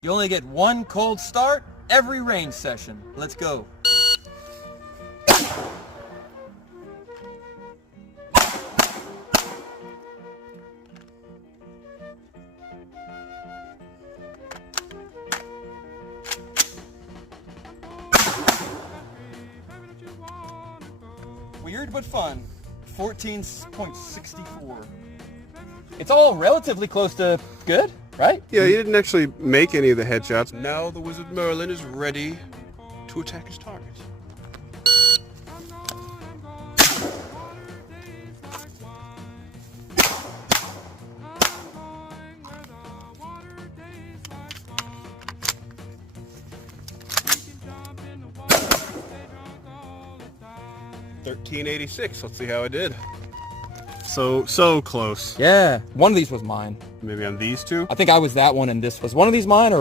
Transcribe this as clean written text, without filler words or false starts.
You only get one cold start every range session. Let's go. Weird but fun. 14.64. It's all relatively close to good, right? Yeah, you didn't actually make any of the headshots. Now the Wizard Merlin is ready to attack his target. $13.86. Let's see how I did. So close. Yeah. One of these was mine. Maybe on these two? I think I was that one and this was one of these mine, or